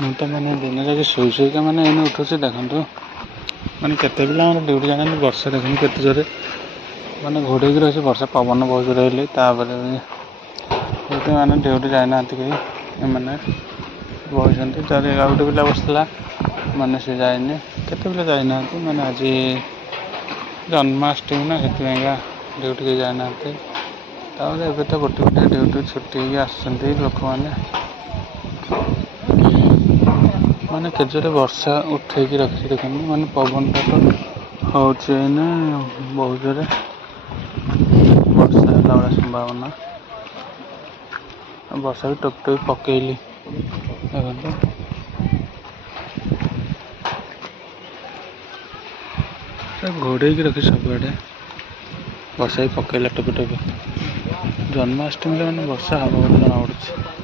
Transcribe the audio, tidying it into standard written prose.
ମୁଁ ତ ମାନେ ଦିନ ଯାକ ଶୋଇକା ମାନେ ଏଇନେ ଉଠୁଛି ଦେଖନ୍ତୁ ମାନେ କେତେ ପିଲା ଆମର ଡ୍ୟୁଟି ଜାଣନ୍ତି ବର୍ଷା ଦେଖନ୍ତୁ କେତେ ଜୋରେ ମାନେ ଘୋଡ଼େଇକି ରହିଛି ବର୍ଷା ପବନ ବହୁତ ଜୋରେ ହେଲି ତାପରେ ଯେହେତୁ ମାନେ ଡ୍ୟୁଟି ଯାଇନାହାନ୍ତି କେହି ଏମାନେ ବସିଛନ୍ତି ତାର ଆଉ ଗୋଟେ ପିଲା ବସିଥିଲା ମାନେ ସେ ଯାଇନି କେତେ ପିଲା ଯାଇନାହାନ୍ତି ମାନେ ଆଜି ଜନ୍ମାଷ୍ଟମୀ ନା ସେଥିପାଇଁକା ଡ୍ୟୁଟି କେହି ଯାଇନାହାନ୍ତି ତାପରେ ଏବେ ତ ଗୋଟେ ଡ୍ୟୁଟି ଛୁଟି ହେଇକି ଆସୁଛନ୍ତି ଲୋକମାନେ ମାନେ କେତେ ଜୋରେ ବର୍ଷା ଉଠେଇକି ରଖିଛି ଦେଖନ୍ତୁ ମାନେ ପବନଟା ତ ହେଉଛି ଏଇନେ ବହୁତ ଜୋରେ ବର୍ଷା ହେଲା ଭଳିଆ ସମ୍ଭାବନା ବର୍ଷା ବି ଟୋପ୍ ଟୋପ୍ ପକେଇଲି ଦେଖନ୍ତୁ ଘୋଡ଼େଇକି ରଖି ସବୁଆଡ଼େ ବର୍ଷା ବି ପକେଇଲା ଟୋପେ ଟୋପେ ଜନ୍ମାଷ୍ଟମୀରେ ମାନେ ବର୍ଷା ହେବ ବୋଲି ଜଣାପଡ଼ୁଛି।